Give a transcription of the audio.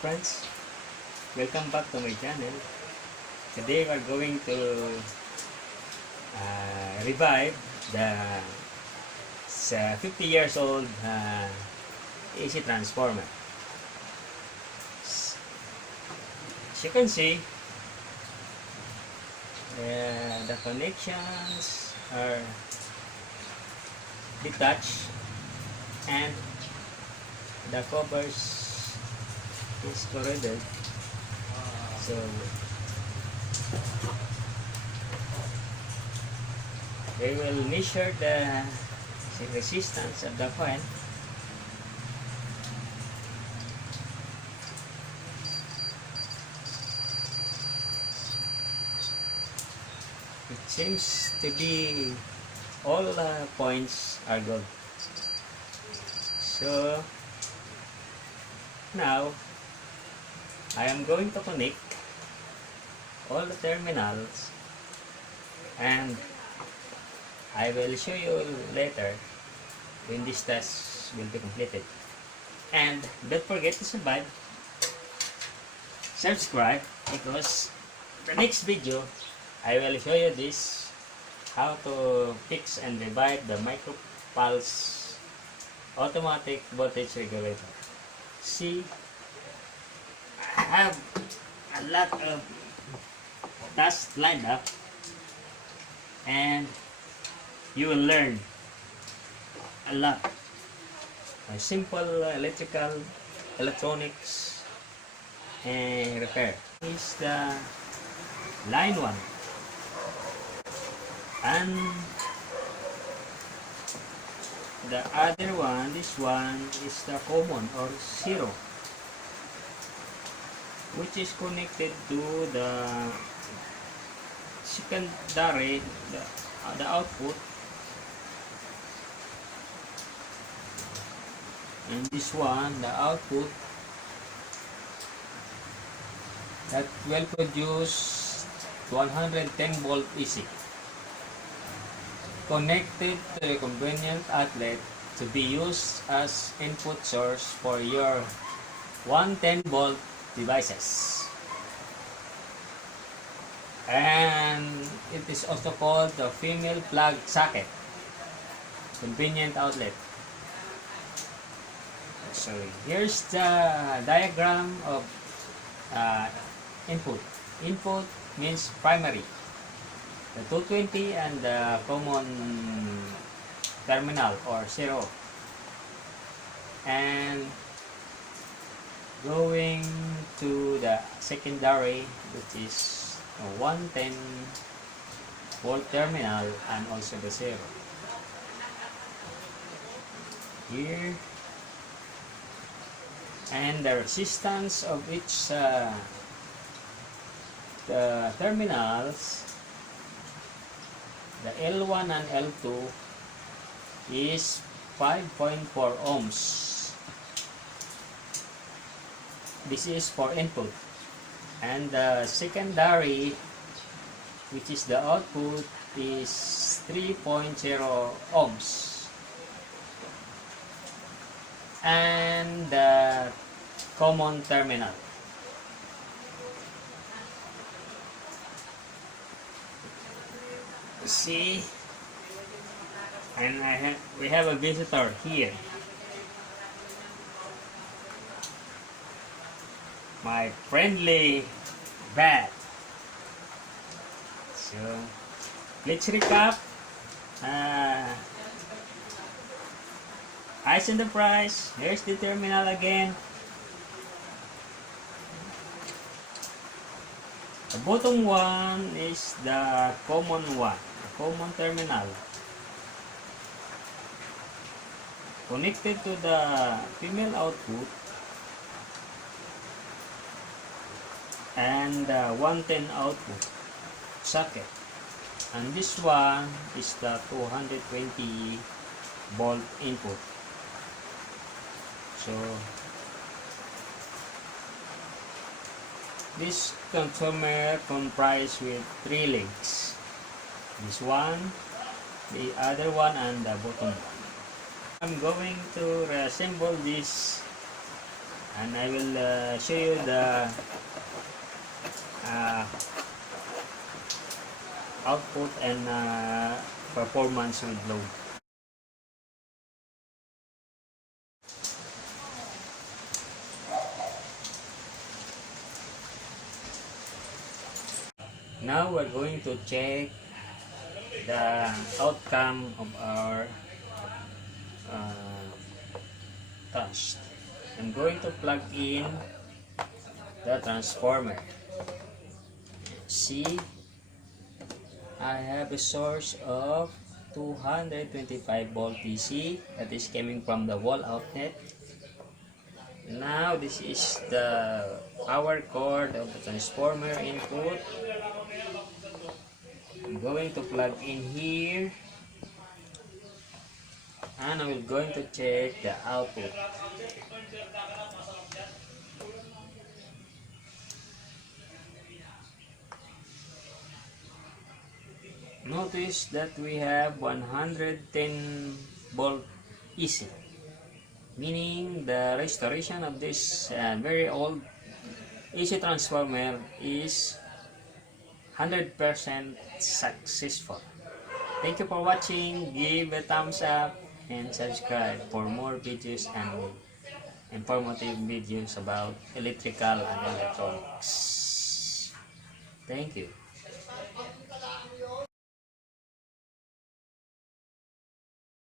friends, welcome back to my channel. Today we're going to revive the 50 years old AC transformer. As you can see, the connections are detached and the covers is corroded, so they will measure the resistance of the coil. It seems to be all points are good. So now I am going to connect all the terminals and I will show you later when this test will be completed. And don't forget to subscribe, because the next video I will show you this, how to fix and revive the micropulse automatic voltage regulator. See, I have a lot of tasks lined up and you will learn a lot. A simple electronics and repair. This is the line 1 and the other one, this one is the common or 0, which is connected to the secondary, the output, and this one the output that will produce 110 volt AC, connected to a convenient outlet to be used as input source for your 110 volt devices. And it is also called the female plug socket, convenient outlet. So here's the diagram of input. Input means primary, the 220 and the common terminal or 0, and going to the secondary, which is a 110 volt terminal and also the 0 here, and the resistance of each the terminals, the L1 and L2 is 5.4 ohms. This is for input, and the secondary, which is the output, is 3.0 ohms, and the common terminal. See, and we have a visitor here, my friendly bat. So let's recap. Eyes on the prize. Here's the terminal again. The bottom one is the common one, the common terminal, connected to the female output and the 110 output socket, and this one is the 220 volt input. So this transformer comprised with 3 links. This one, the other one, and the bottom one. I'm going to reassemble this and I will show you the output and performance with load. Now we're going to check the outcome of our test. I'm going to plug in the transformer. See, I have a source of 225 volt DC that is coming from the wall outlet. Now this is the power cord of the transformer input. I'm going to plug in here, and I'm going to check the output. Notice that we have 110 volt AC, meaning the restoration of this very old AC transformer is 100% successful. Thank you for watching. Give a thumbs up and subscribe for more videos and informative videos about electrical and electronics. Thank you.